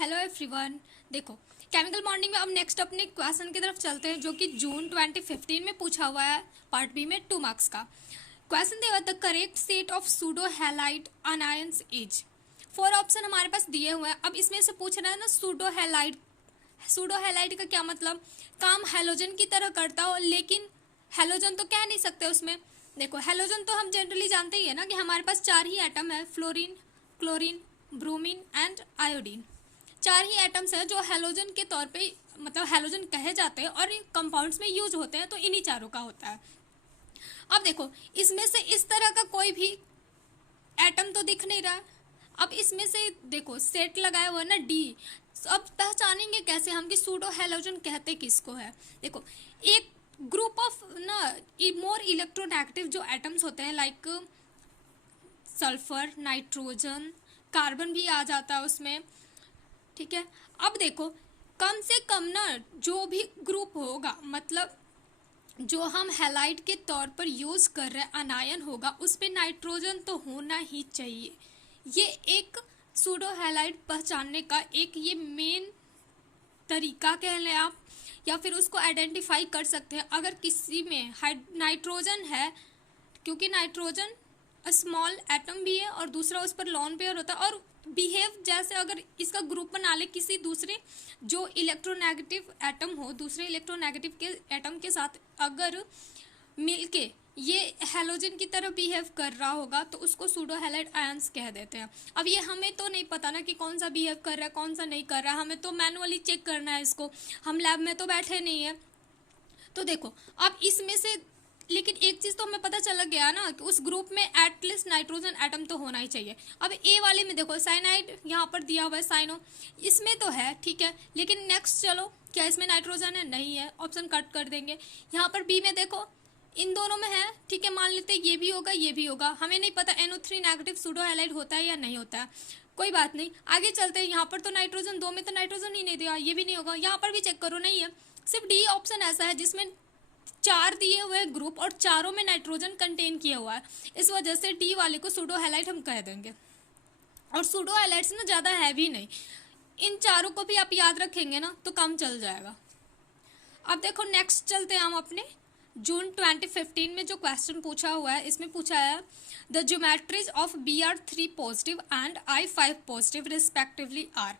Hello everyone. देखो, chemical bonding में अब नेक्स्ट अपने क्वेश्चन की तरफ चलते हैं जो कि जून 2015 में पूछा हुआ है पार्ट बी में 2 मार्क्स का क्वेश्चन दिया। The correct state of pseudo halide anions is. 4 option हमारे पास दिए हुए हैं। अब इसमें से पूछ रहा है ना सूडो हैलाइड। सूडो हैलाइड का क्या मतलब? काम हैलोजन की तरह करता हो, लेकिन हैलोजन तो कह नहीं सकते उसमें। देखो, हैलोजन तो हम जनरली जानते ही है ना कि हमारे पास 4 ही एटम है, fluorine, chlorine, bromine and iodine. 4 he atoms है जो हैलोजन के तौर पे मतलब हैलोजन कहे जाते हैं और कंपाउंड्स में यूज होते हैं, तो इन्हीं चारों का होता है। अब देखो, इसमें से इस तरह का कोई भी एटम तो दिख नहीं रहा है। अब इसमें से देखो सेट लगाया हुआ ना डी। अब पहचानेंगे कैसे हम कि सूडो हैलोजन कहते किसको है? देखो, एक ग्रुप ऑफ ना मोर इलेक्ट्रोनेगेटिव जो एटम्स होते हैं, लाइक सल्फर, नाइट्रोजन, कार्बन भी आ जाता है उसमें। ठीक है, अब देखो कम से कम ना जो भी ग्रुप होगा, मतलब जो हम हैलाइड के तौर पर यूज कर रहे हैं अनायन होगा, उस पे नाइट्रोजन तो होना ही चाहिए। ये एक सूडो हैलाइड पहचानने का एक ये मेन तरीका कह लें आप, या फिर उसको आइडेंटिफाई कर सकते हैं अगर किसी में नाइट्रोजन है, क्योंकि नाइट्रोजन स्मॉल एटम भी है और दूसरा उस पर लॉन पेयर होता है और बिहेव जैसे अगर इसका ग्रुप बना ले किसी दूसरे जो इलेक्ट्रोनेगेटिव एटम हो, दूसरे इलेक्ट्रोनेगेटिव के एटम के साथ अगर मिलके ये हैलोजन की तरह बिहेव कर रहा होगा तो उसको सूडो हैलाइड आयंस कह देते हैं। अब ये हमें तो नहीं पता ना कि कौन सा बिहेव कर रहा है कौन सा नहीं कर रहा है, हमें तो मैनुअली चेक करना है इसको, हम लैब में तो बैठे नहीं है। तो देखो, अब इसमें से लेकिन एक चीज तो हमें पता चल गया ना कि उस ग्रुप में एटलीस्ट नाइट्रोजन एटम तो होना ही चाहिए। अब ए वाले में देखो साइनाइड यहाँ पर दिया हुआ है, साइनो, इसमें तो है, ठीक है, लेकिन नेक्स्ट चलो, क्या इसमें नाइट्रोजन है? नहीं है, ऑप्शन कट कर देंगे। यहाँ पर बी में देखो इन दोनों में है, ठीक है, मान लेते ये भी होगा ये भी होगा, हमें नहीं पता NO3 नेगेटिव सूडो हैलाइड होता है या नहीं होता है, कोई बात नहीं, आगे चलते हैं। यहाँ पर तो नाइट्रोजन, 2 में तो नाइट्रोजन ही नहीं दिया, ये भी नहीं होगा, यहाँ पर भी चेक करो नहीं है। सिर्फ डी ऑप्शन ऐसा है जिसमें 4 दिए हुए ग्रुप और चारों में नाइट्रोजन कंटेन किया हुआ है, इस वजह से डी वाले को सूडो हैलाइड हम कह देंगे। और सूडो हैलाइड्स ना ज़्यादा हैवी नहीं, इन चारों को भी आप याद रखेंगे ना तो काम चल जाएगा। अब देखो नेक्स्ट चलते हैं हम अपने जून 2015 में जो क्वेश्चन पूछा हुआ है, इसमें पूछा है the geometries of Br3 positive and I5 positive respectively are.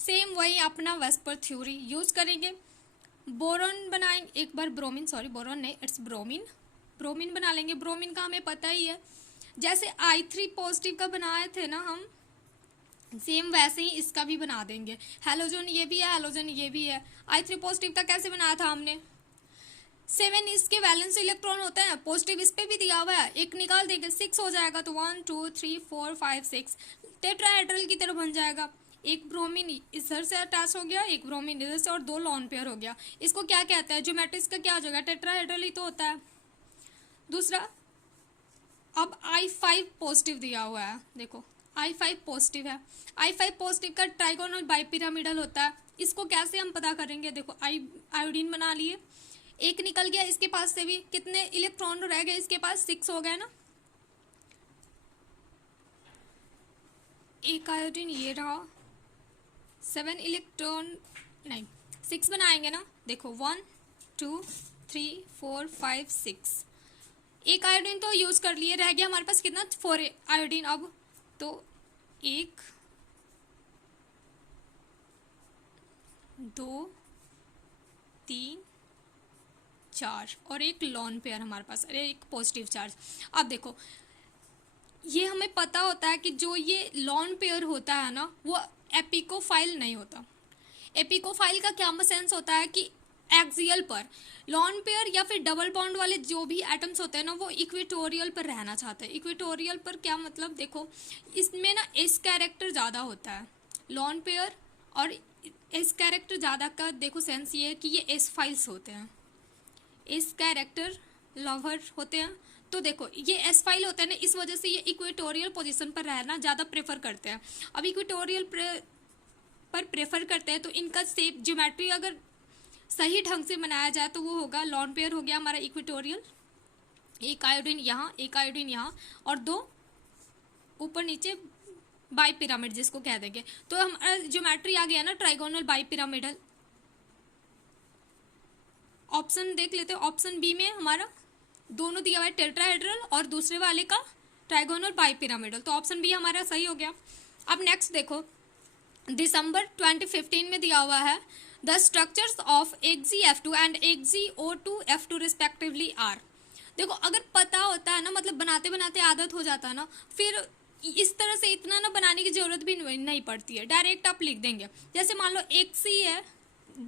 Same वही अपना वेस्पर थ्योरी यूज करेंगे। बोरॉन बनाएंगे एक बार, ब्रोमीन, सॉरी बोरॉन नहीं, इट्स ब्रोमीन, ब्रोमीन बना लेंगे। ब्रोमीन का हमें पता ही है, जैसे I3 पॉजिटिव का बनाए थे ना हम, सेम वैसे ही इसका भी बना देंगे। हैलोजन ये भी है, हैलोजन ये भी है। I3 पॉजिटिव का कैसे बनाया था हमने? 7 इसके वैलेंस इलेक्ट्रॉन होते हैं, पॉजिटिव इस पे भी दिया हुआ है, एक निकाल देंगे 6 हो जाएगा, तो 1 2 3 4 5 6 टेट्राहेड्रल की तरह बन जाएगा। एक ब्रोमीन इधर से अटैच हो गया, एक ब्रोमीन इधर से, और 2 लॉन पेयर हो गया। इसको क्या कहते हैं? ज्योमेट्रिक्स का क्या हो जाएगा? टेट्राहेड्रल ही तो होता है। दूसरा, अब I5 पॉजिटिव दिया हुआ है, देखो I5 पॉजिटिव है, I5 पॉजिटिव का ट्राइगोनल बाइपिरामिडल होता है। इसको कैसे हम पता करेंगे? देखो आयोडीन बना लिए, एक निकल गया, इसके पास से भी कितने इलेक्ट्रॉन रह गए? इसके पास 6 हो गए ना। एक आयोडीन ये रहा, 7 इलेक्ट्रॉन नहीं 6 बनाएंगे ना, देखो 1 2 3 4 5 6, एक आयोडीन तो यूज कर लिए, रह गया हमारे पास कितना? 4 आयोडीन। अब तो 1 2 3 4 और एक लॉन पेयर हमारे पास, अरे एक पॉजिटिव चार्ज। अब देखो ये हमें पता होता है कि जो ये लॉन पेयर होता है ना वो एपिकोफाइल नहीं होता। एपिकोफाइल का क्या सेंस होता है कि एक्सियल पर लॉन पेयर या फिर डबल बॉन्ड वाले जो भी एटम्स होते हैं ना वो इक्वेटोरियल पर रहना चाहते हैं। इक्वेटोरियल पर क्या मतलब? देखो इसमें ना एस कैरेक्टर ज़्यादा होता है लॉन पेयर, और एस कैरेक्टर ज़्यादा का देखो सेंस ये है कि ये एस फाइल्स होते हैं, एस कैरेक्टर लवर होते हैं। तो देखो ये एस फाइल होते हैं ना, इस वजह से ये इक्वेटोरियल पोजीशन पर रहना ज़्यादा प्रेफर करते हैं। अब इक्वेटोरियल पर प्रेफर करते हैं तो इनका शेप ज्योमेट्री अगर सही ढंग से बनाया जाए तो वो होगा लॉन पेयर हो गया हमारा इक्वेटोरियल, एक आयोडीन यहाँ एक आयोडीन यहाँ और 2 ऊपर नीचे बाई पिरामिड जिसको कह देंगे। तो हमारा ज्योमेट्री आ गया ना ट्राइगोनल बाई पिरामिडल। ऑप्शन देख लेते हैं, ऑप्शन बी में हमारा दोनों दिया हुआ है टेट्राहेड्रल और दूसरे वाले का ट्राइगोनल बाई पिरामिडल, तो ऑप्शन बी हमारा सही हो गया। अब नेक्स्ट देखो, दिसंबर 2015 में दिया हुआ है the structures of XgF2 and XgO2F2 respectively are. देखो अगर पता होता है ना, मतलब बनाते बनाते आदत हो जाता है ना, फिर इस तरह से इतना ना बनाने की जरूरत भी नहीं पड़ती है, डायरेक्ट आप लिख देंगे। जैसे मान लो एक सी है,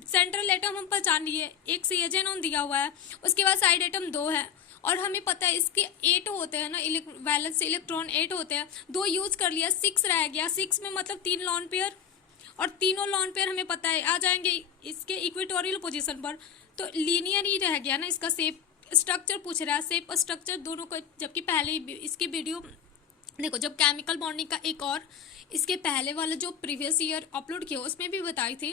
सेंट्रल एटम हम पहचान लिए, एक सी है जेनॉन दिया हुआ है, उसके बाद साइड एटम 2 है और हमें पता है इसके 8 होते हैं ना, वैलेंस इलेक्ट्रॉन 8 होते हैं, 2 यूज कर लिया, 6 रह गया, 6 में मतलब 3 लॉन पेयर, और तीनों लॉन पेयर हमें पता है आ जाएंगे इसके इक्वेटोरियल पोजीशन पर, तो लीनियर ही रह गया ना। इसका शेप स्ट्रक्चर पूछ रहा है, शेप और स्ट्रक्चर दोनों को, जबकि पहले इसकी वीडियो देखो, जब केमिकल बॉन्डिंग का एक और इसके पहले वाला जो प्रीवियस ईयर अपलोड किया उसमें भी बताई थी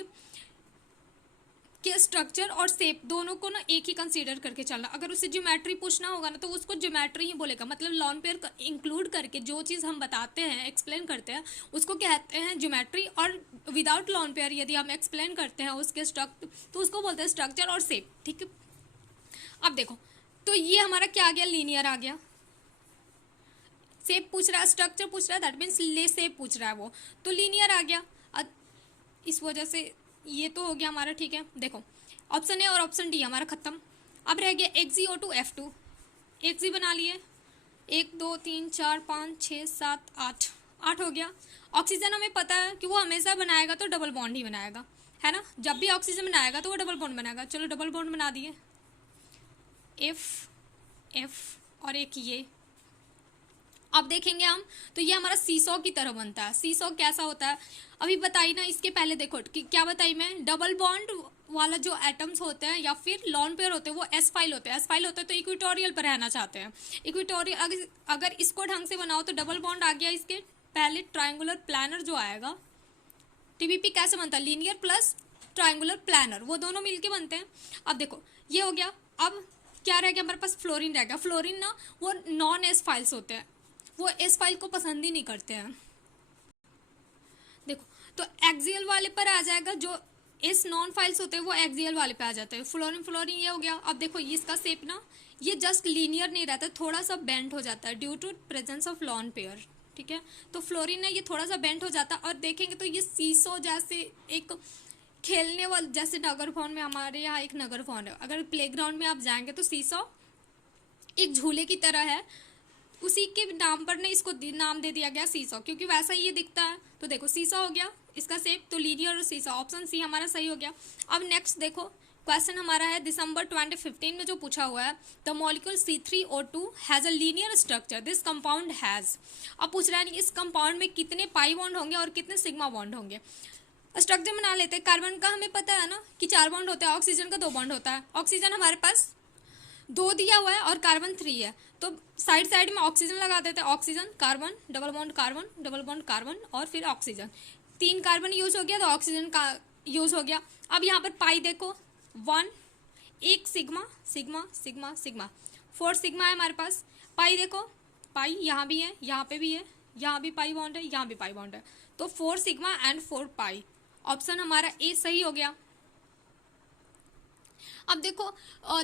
कि स्ट्रक्चर और शेप दोनों को ना एक ही कंसीडर करके चलना। अगर उसे ज्योमेट्री पूछना होगा ना तो उसको ज्योमेट्री ही बोलेगा, मतलब लॉन पेयर इंक्लूड करके जो चीज़ हम बताते हैं, एक्सप्लेन करते हैं, उसको कहते हैं ज्योमेट्री। और विदाउट लॉन पेयर यदि हम एक्सप्लेन करते हैं उसके स्ट्रक्चर, तो उसको बोलते हैं स्ट्रक्चर और शेप, ठीक है। अब देखो, तो ये हमारा क्या आ गया, लीनियर आ गया। शेप पूछ रहा है, स्ट्रक्चर पूछ रहा है, दैट मीन्स ले शेप पूछ रहा है वो, तो लीनियर आ गया। इस वजह से ये तो हो गया हमारा, ठीक है। देखो ऑप्शन ए और ऑप्शन डी हमारा खत्म। अब रह गया XgO2F2, Xg बना लिए, 1 2 3 4 5 6 7 8, 8 हो गया। ऑक्सीजन हमें पता है कि वो हमेशा बनाएगा तो डबल बॉन्ड ही बनाएगा, है ना, जब भी ऑक्सीजन बनाएगा तो वो डबल बॉन्ड बनाएगा। चलो डबल बॉन्ड बना दिए, F और एक ये। अब देखेंगे हम, तो ये हमारा सीसॉ की तरह बनता है। सीसॉ कैसा होता है अभी बताई ना, इसके पहले देखो कि क्या बताई मैं, डबल बॉन्ड वाला जो एटम्स होते हैं या फिर लॉन पेयर होते हैं वो एस फाइल होते हैं। एस फाइल होते हैं तो इक्वेटोरियल पर रहना चाहते हैं। इक्वेटोरियल अगर इसको ढंग से बनाओ तो डबल बॉन्ड आ गया, इसके पहले ट्राइंगुलर प्लानर जो आएगा। टीबीपी कैसे बनता है, लीनियर प्लस ट्राइंगुलर प्लानर, वो दोनों मिलके बनते हैं। अब देखो ये हो गया। अब क्या रह गया हमारे पास, फ्लोरीन रह गया। फ्लोरीन ना वो नॉन एस फाइल्स होते हैं, वो एस फाइल को पसंद ही नहीं करते हैं। देखो तो एक्सियल वाले पर आ जाएगा, जो एस नॉन फाइल्स होते हैं वो एक्सियल वाले पे आ जाते हैं। फ्लोरीन फ्लोरीन ये हो गया। अब देखो इसका शेप ना ये जस्ट लीनियर नहीं रहता, थोड़ा सा बेंड हो जाता है due to presence of lone pair, ठीक है। तो फ्लोरीन है ये थोड़ा सा बेंड हो जाता है। और देखेंगे तो ये सीसो जैसे एक खेलने वाले, जैसे नगर भवन में हमारे यहाँ एक नगर भवन है, अगर प्लेग्राउंड में आप जाएंगे तो सीसो एक झूले की तरह है, उसी के नाम पर ने इसको नाम दे दिया गया सीसॉ, क्योंकि वैसा ही ये दिखता है। तो देखो सीसॉ हो गया इसका शेप, तो लीनियर और सीसॉ, ऑप्शन सी हमारा सही हो गया। अब नेक्स्ट देखो क्वेश्चन हमारा है दिसंबर 2015 में जो पूछा हुआ है, the molecule C3O2 has a linear structure, this compound has. अब पूछ रहा है इस कंपाउंड में कितने पाई बॉन्ड होंगे और कितने सिग्मा बॉन्ड होंगे। स्ट्रक्चर बना लेते हैं। कार्बन का हमें पता है ना कि 4 बॉन्ड होता है, ऑक्सीजन का 2 बॉन्ड होता है। ऑक्सीजन हमारे पास 2 दिया हुआ है और कार्बन 3 है, तो साइड साइड में ऑक्सीजन लगा देते हैं। Oxygen carbon double bond carbon और फिर ऑक्सीजन, 3 कार्बन यूज हो गया तो ऑक्सीजन का यूज हो गया। अब यहाँ पर पाई देखो 1, 1 sigma sigma sigma sigma, 4 sigma है हमारे पास। पाई देखो, पाई यहाँ भी है, यहाँ पे भी है, यहाँ भी पाई बॉन्ड है, यहाँ भी पाई बॉन्ड है, तो 4 सिग्मा एंड 4 पाई, ऑप्शन हमारा ए सही हो गया। अब देखो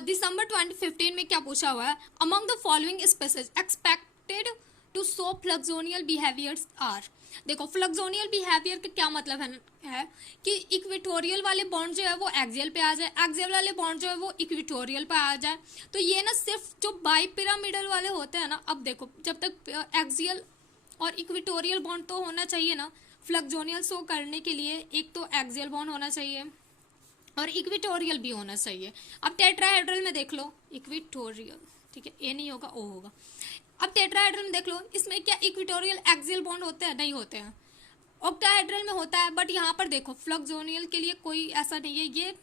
दिसंबर 2015 में क्या पूछा हुआ है, among the following species expected to show fluxional behaviours are. देखो फ्लक्सोनियल बिहेवियर का क्या मतलब है कि इक्वेटोरियल वाले बॉन्ड जो है वो एक्सियल पे आ जाए, एक्सियल वाले बॉन्ड जो है वो इक्वेटोरियल पे आ जाए। तो ये ना सिर्फ जो बाई पिरामिडल वाले होते हैं ना, अब देखो जब तक एक्सियल और इक्वेटोरियल बॉन्ड तो होना चाहिए ना, फ्लक्सोनियल शो करने के लिए एक तो एक्सियल बॉन्ड होना चाहिए और इक्वेटोरियल भी होना चाहिए। अब टेट्राहेड्रल में देख लो इक्वेटोरियल, ठीक है, ए नहीं होगा ओ होगा। अब टेट्राहेड्रल में देख लो, इसमें क्या इक्वेटोरियल एक्सियल बॉन्ड होते हैं, नहीं होते हैं। ऑक्टाहेड्रल में होता है, बट यहाँ पर देखो फ्लक्सोनियल के लिए कोई ऐसा नहीं है। ये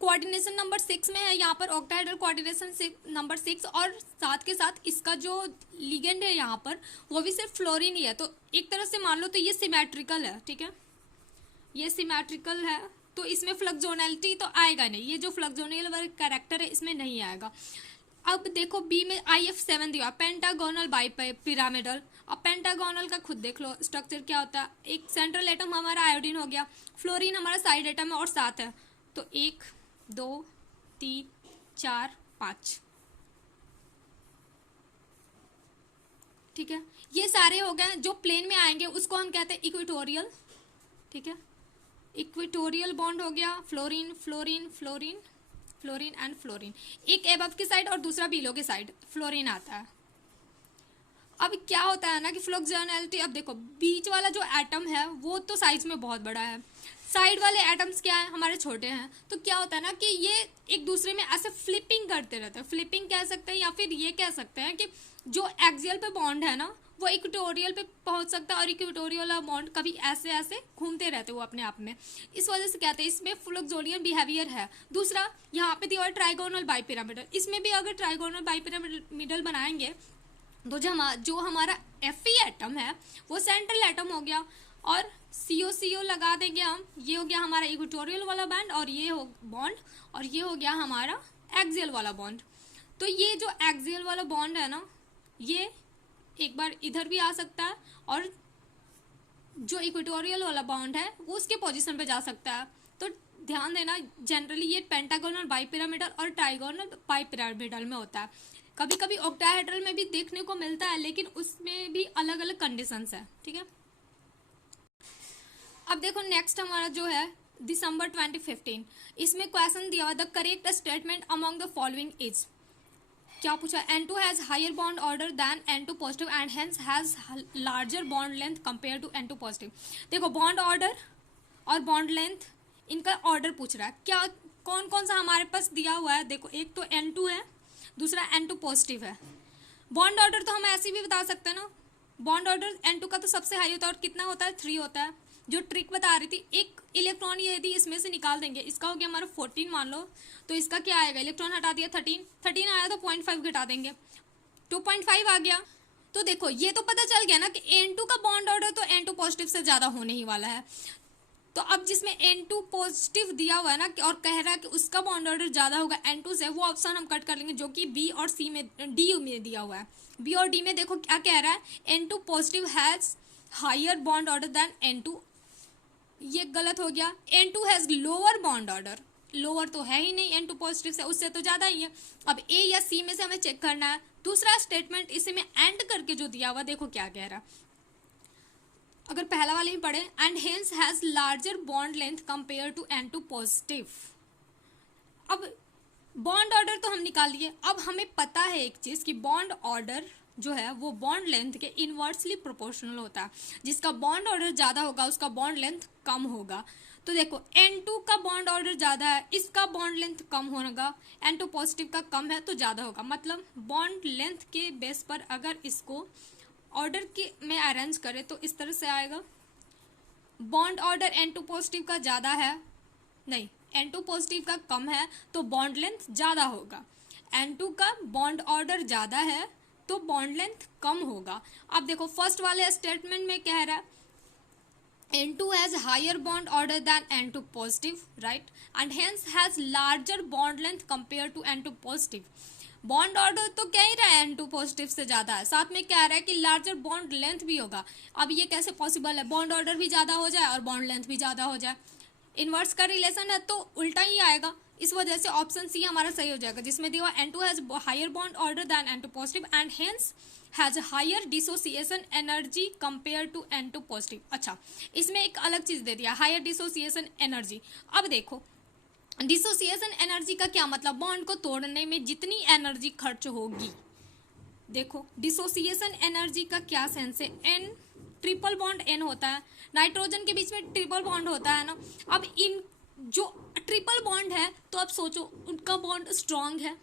कोऑर्डिनेशन नंबर 6 में है, यहाँ पर ऑक्टाहेड्रल कोऑर्डिनेशन नंबर 6, और साथ के साथ इसका जो लिगेंड है यहाँ पर वो भी सिर्फ फ्लोरीन ही है। तो एक तरह से मान लो तो ये सिमेट्रिकल है, ठीक है, ये सिमेट्रिकल है, तो इसमें फ्लक्सोनैलिटी तो आएगा नहीं, ये जो फ्लक्सोनियल वाला कैरेक्टर है इसमें नहीं आएगा। अब देखो बी में IF7 दिया पेंटागोनल बाई पिरामिडल, अब पेंटागोनल का खुद देख लो स्ट्रक्चर क्या होता है। एक सेंट्रल एटम हमारा आयोडीन हो गया, फ्लोरीन हमारा साइड एटम है और 7 है, तो 1 2 3 4 5, ठीक है। ये सारे हो गए जो प्लेन में आएंगे उसको हम कहते हैं इक्वेटोरियल, ठीक है। इक्वेटोरियल बॉन्ड हो गया, fluorine fluorine fluorine fluorine and fluorine, एक एबव की साइड और दूसरा बिलो की साइड फ्लोरीन आता है। अब क्या होता है ना कि फ्लक्सजोनैलिटी, अब देखो बीच वाला जो एटम है वो तो साइज में बहुत बड़ा है, साइड वाले एटम्स क्या है हमारे छोटे हैं, तो क्या होता है ना कि ये एक दूसरे में ऐसे फ्लिपिंग करते रहते हैं, फ्लिपिंग कह सकते हैं या फिर ये कह सकते हैं कि जो एक्सियल पे बॉन्ड है ना वो इक्वेटोरियल पे पहुंच सकता है और इक्वेटोरियल बॉन्ड कभी ऐसे ऐसे घूमते रहते वो अपने आप में, इस वजह से कहते हैं इसमें फ्लक्सोनियन बिहेवियर है। दूसरा यहाँ पे दिया हुआ ट्राइगोनल बाइपिरामिडल, इसमें भी अगर ट्राइगोनल बाइपिरामिडल बनाएंगे तो जो हमारा Fe एटम है वो सेंट्रल एटम हो गया और CO लगा देंगे हम, ये हो गया हमारा इक्वेटोरियल वाला बॉन्ड और ये हो बॉन्ड और ये हो गया हमारा एक्सियल वाला बॉन्ड। तो ये जो एक्सियल वाला बॉन्ड है ना ये एक बार इधर भी आ सकता है और जो इक्वेटोरियल वाला बॉन्ड है वो उसके पोजीशन पे जा सकता है। तो ध्यान देना जनरली ये पेंटागोनल बाइपिरामिडल और ट्राइगोनल बाइपिरामिडल में होता है, कभी कभी ऑक्टाहेड्रल में भी देखने को मिलता है लेकिन उसमें भी अलग अलग कंडीशंस है, ठीक है। अब देखो नेक्स्ट हमारा जो है दिसंबर 2015, इसमें क्वेश्चन दिया हुआ the correct statement among the following is, क्या पूछा, N2 has higher bond order than N2 positive and hence has larger bond length compare to N2 positive. देखो बॉन्ड ऑर्डर और बॉन्ड लेंथ इनका ऑर्डर पूछ रहा है, क्या कौन कौन सा हमारे पास दिया हुआ है। देखो एक तो N2 है, दूसरा N2 पॉजिटिव है। बॉन्ड ऑर्डर तो हम ऐसे भी बता सकते हैं ना, बॉन्ड ऑर्डर N2 का तो सबसे हाई होता है और कितना होता है 3 होता है। जो ट्रिक बता रही थी, एक इलेक्ट्रॉन यदि इसमें से निकाल देंगे, इसका हो गया हमारा 14 मान लो, तो इसका क्या आएगा, इलेक्ट्रॉन हटा दिया 13 आया तो 0.5 घटा देंगे 2.5 आ गया। तो देखो ये तो पता चल गया ना कि N2 का बॉन्ड ऑर्डर तो N2 पॉजिटिव से ज्यादा होने ही वाला है। तो अब जिसमें N2 पॉजिटिव दिया हुआ है ना और कह रहा है कि उसका बॉन्ड ऑर्डर ज्यादा होगा N2 से, वो ऑप्शन हम कट कर लेंगे जो कि बी और सी में डी में दिया हुआ है। बी और डी में देखो क्या कह रहा है, N2 positive has higher bond order than N2, ये गलत हो गया। N2 has lower bond order, lower तो है ही नहीं N2 पॉजिटिव से, उससे तो ज्यादा ही है। अब ए या सी में से हमें चेक करना है। दूसरा स्टेटमेंट इसे में एंड करके जो दिया हुआ, देखो क्या कह रहा, अगर पहला वाले ही पढ़े, and hence has larger bond length compare to N2 positive. अब बॉन्ड ऑर्डर तो हम निकाल लिए, अब हमें पता है एक चीज कि बॉन्ड ऑर्डर जो है वो बॉन्ड लेंथ के इनवर्सली प्रोपोर्शनल होता है, जिसका बॉन्ड ऑर्डर ज्यादा होगा उसका बॉन्ड लेंथ कम होगा। तो देखो N2 का बॉन्ड ऑर्डर ज्यादा है, इसका बॉन्ड लेंथ कम होगा, N2 पॉजिटिव का कम है तो ज्यादा होगा। मतलब बॉन्ड लेंथ के बेस पर अगर इसको ऑर्डर के में अरेंज करें तो इस तरह से आएगा, बॉन्ड ऑर्डर N2 पॉजिटिव का ज्यादा है, नहीं N2 पॉजिटिव का कम है तो बॉन्ड लेंथ ज्यादा होगा, N2 का बॉन्ड ऑर्डर ज्यादा है तो बॉन्ड लेंथ कम होगा। अब देखो फर्स्ट वाले स्टेटमेंट में कह रहा है N2 has higher bond order than N2 positive, right? And hence has larger bond length compared to N2 positive. Bond order तो कह ही रहा है N2 पॉजिटिव से ज्यादा है, साथ में कह रहा है कि लार्जर बॉन्ड लेंथ भी होगा। अब ये कैसे पॉसिबल है, बॉन्ड ऑर्डर भी ज्यादा हो जाए और बॉन्ड लेंथ भी ज्यादा हो जाए, इनवर्स का रिलेशन है तो उल्टा ही आएगा। इस वजह से ऑप्शन सी हमारा सही हो जाएगा, जिसमें दिया N2 has higher bond order than N2 positive and hence has higher dissociation energy compare to N2 positive. अच्छा इसमें एक अलग चीज दे दिया, हायर डिसोसिएशन एनर्जी। अब देखो डिसोसिएशन एनर्जी का क्या मतलब, बॉन्ड को तोड़ने में जितनी एनर्जी खर्च होगी। देखो डिसोसिएशन एनर्जी का क्या सेंस है, N ट्रिपल बॉन्ड N होता है, नाइट्रोजन के बीच में ट्रिपल बॉन्ड होता है ना। अब इन जो ट्रिपल बॉन्ड है तो अब सोचो उनका बॉन्ड स्ट्रांग है,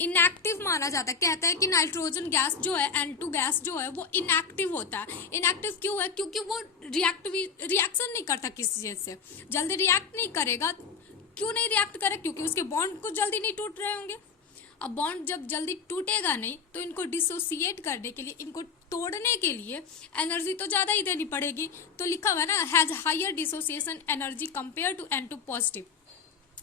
इनएक्टिव माना जाता है। कहता है कि नाइट्रोजन गैस जो है N2 गैस जो है वो इनएक्टिव होता है। इनएक्टिव क्यों है, क्योंकि वो रिएक्शन नहीं करता किसी चीज से, जल्दी रिएक्ट नहीं करेगा। क्यों नहीं रिएक्ट करे, क्योंकि उसके बॉन्ड को जल्दी नहीं टूट रहे होंगे। अब बॉन्ड जब जल्दी टूटेगा नहीं तो इनको डिसोसिएट करने के लिए, इनको तोड़ने के लिए एनर्जी तो ज्यादा ही देनी पड़ेगी। तो लिखा हुआ है ना has higher dissociation energy compare to N2 positive,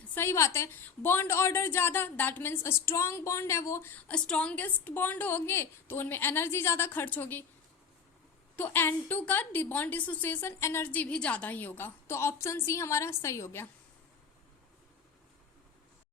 सही बात है। बॉन्ड ऑर्डर ज्यादा दैट मीन्स स्ट्रॉन्ग बॉन्ड है, वो स्ट्रॉन्गेस्ट बॉन्ड होंगे तो उनमें एनर्जी ज्यादा खर्च होगी। तो N2 का बॉन्ड डिसोसिएशन एनर्जी भी ज़्यादा ही होगा, तो ऑप्शन सी हमारा सही हो गया।